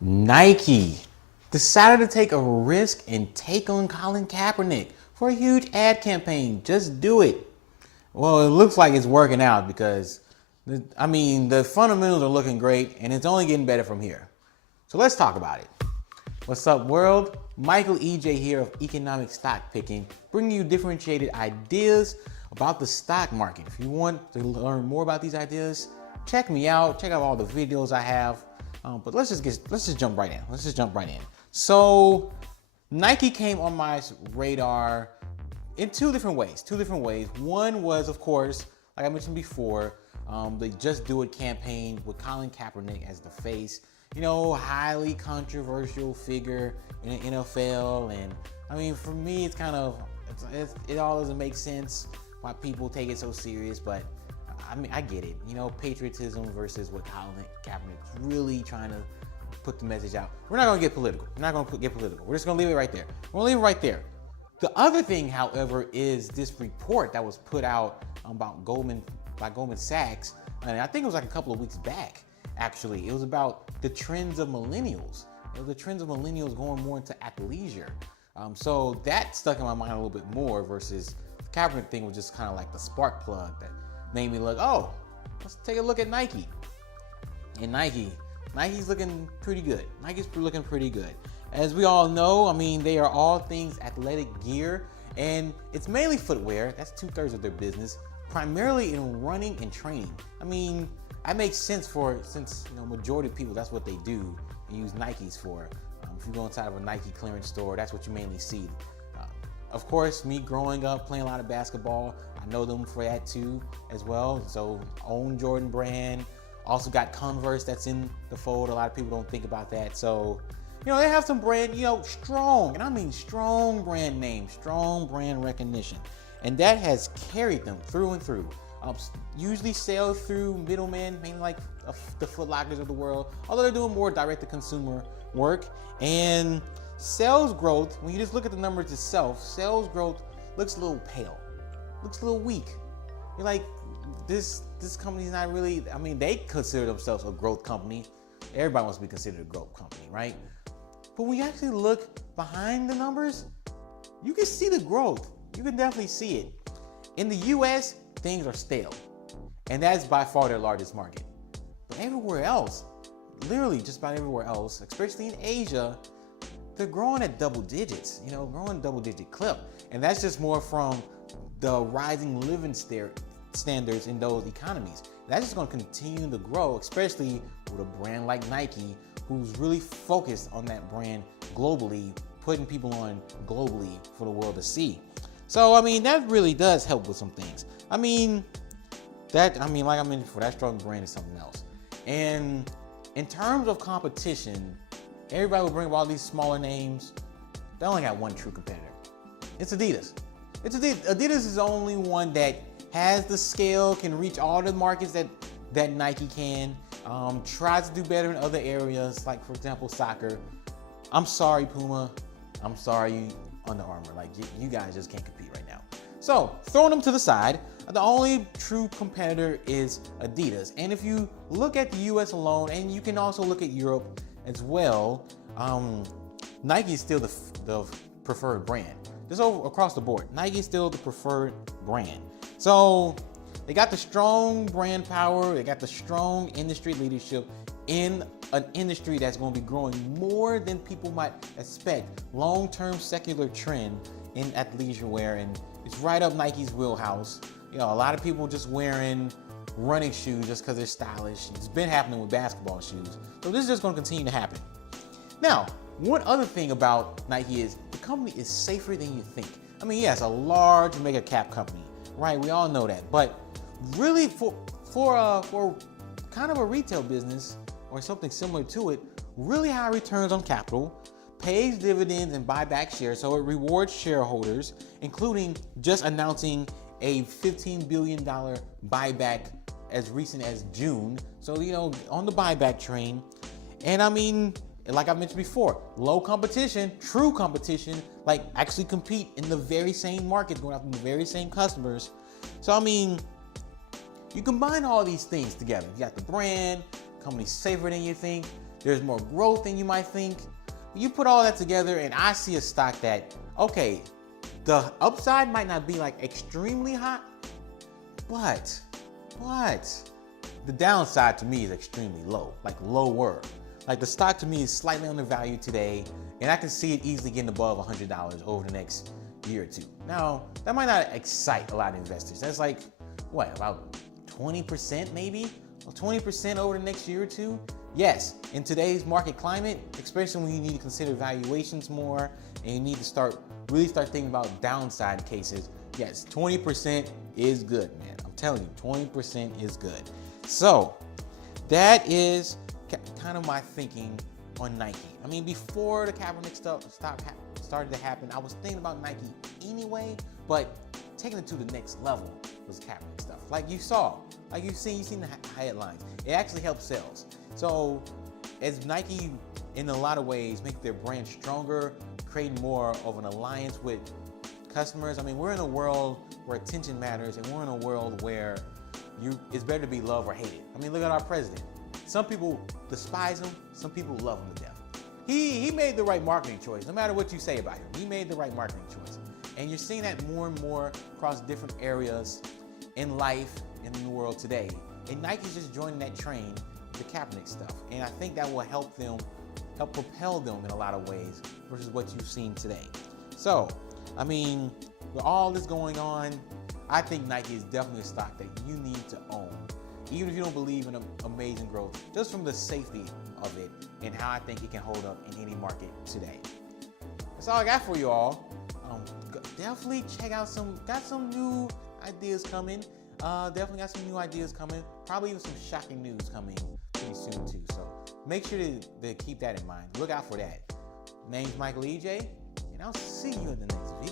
Nike decided to take a risk and take on Colin Kaepernick for a huge ad campaign. Just do it. Well, it looks like it's working out because, the fundamentals are looking great and it's only getting better from here. So let's talk about it. What's up, world? Michael EJ here of Economic Stock Picking, bringing you differentiated ideas about the stock market. If you want to learn more about these ideas, check me out. Check out all the videos I have. But let's just jump right in. So Nike came on my radar in two different ways. One was, of course, like I mentioned before, the Just Do It campaign with Colin Kaepernick as the face. Highly controversial figure in the NFL. And for me, it's kind of, it all doesn't make sense why people take it so serious, but I get it. Patriotism versus what Colin Kaepernick's really trying to put the message out. We're not going to get political. We're just going to leave it right there. The other thing, however, is this report that was put out by Goldman Sachs, and I think it was like a couple of weeks back, actually. It was about the trends of millennials. The trends of millennials going more into athleisure. So that stuck in my mind a little bit more versus the Kaepernick thing was just kind of like the spark plug that made me look, let's take a look at Nike. And Nike's looking pretty good. As we all know, they are all things athletic gear, and it's mainly footwear. That's 2/3 of their business, primarily in running and training. That makes sense since majority of people, that's what they do and use Nikes for. If you go inside of a Nike clearance store, that's what you mainly see. Of course, me growing up playing a lot of basketball, I know them for that too as well. So own Jordan brand, also got Converse that's in the fold. A lot of people don't think about that. So, they have some brand, strong, and I mean strong brand names, strong brand recognition. And that has carried them through and through. Usually sales through middlemen, mainly like the Foot Lockers of the world, although they're doing more direct-to-consumer work. And sales growth, when you just look at the numbers itself, sales growth looks a little pale, looks a little weak. You're like, this company's not really, they consider themselves a growth company. Everybody wants to be considered a growth company, right? But when you actually look behind the numbers, you can see the growth. You can definitely see it. In the US, things are stale, and that's by far their largest market. But everywhere else, literally just about everywhere else, especially in Asia, they're growing at double digits, growing double-digit clip. And that's just more from the rising living standards in those economies. That's just going to continue to grow, especially with a brand like Nike, who's really focused on that brand globally, putting people on globally for the world to see. So, that really does help with some things. Like I mentioned before, that strong brand is something else. And in terms of competition, everybody will bring up all these smaller names. They only got one true competitor. It's Adidas. Adidas is the only one that has the scale, can reach all the markets that Nike can, tries to do better in other areas, like, for example, soccer. I'm sorry, Puma. I'm sorry, Under Armour. Like, you guys just can't compete right now. So, throwing them to the side, the only true competitor is Adidas. And if you look at the US alone, and you can also look at Europe as well, Nike is still the preferred brand. Just across the board, Nike is still the preferred brand. So they got the strong brand power, they got the strong industry leadership in an industry that's going to be growing more than people might expect. Long-term secular trend in athleisure wear, and it's right up Nike's wheelhouse. A lot of people just wearing running shoes just because they're stylish. It's been happening with basketball shoes. So this is just going to continue to happen. Now, one other thing about Nike is the company is safer than you think. Yes, a large mega cap company, right? We all know that. But really, for kind of a retail business or something similar to it, really high returns on capital, pays dividends and buyback shares, so it rewards shareholders, including just announcing a $15 billion buyback as recent as June. So, on the buyback train. And like I mentioned before, low competition, true competition, like actually compete in the very same market, going after the very same customers. So, you combine all these things together. You got the brand, company's safer than you think. There's more growth than you might think. You put all that together and I see a stock that, okay, the upside might not be like extremely hot, but the downside to me is extremely low, like lower. Like the stock to me is slightly undervalued today, and I can see it easily getting above $100 over the next year or two. Now, that might not excite a lot of investors. That's like, what, about 20% maybe? 20% over the next year or two? Yes, in today's market climate, especially when you need to consider valuations more and you need to really start thinking about downside cases, yes, 20% is good, man. I'm telling you, 20% is good. So that is kind of my thinking on Nike. I mean, before the Kaepernick stuff started to happen, I was thinking about Nike anyway, but taking it to the next level was Kaepernick stuff. Like you saw, like you've seen the headlines. It actually helps sales. So as Nike, in a lot of ways, make their brand stronger, create more of an alliance with customers. I mean, we're in a world where attention matters, and we're in a world where it's better to be loved or hated. I mean, look at our president. Some people despise him, some people love him to death. He made the right marketing choice, no matter what you say about him. He made the right marketing choice. And you're seeing that more and more across different areas in life and in the world today. And Nike's just joining that train, the Kaepernick stuff. And I think that will help propel them in a lot of ways versus what you've seen today. So, I mean, with all this going on, I think Nike is definitely a stock that you need to own. Even if you don't believe in amazing growth, just from the safety of it and how I think it can hold up in any market today. That's all I got for you all. Definitely check out got some new ideas coming. Definitely got some new ideas coming. Probably even some shocking news coming pretty soon too. So make sure to keep that in mind. Look out for that. Name's Michael EJ, and I'll see you in the next video.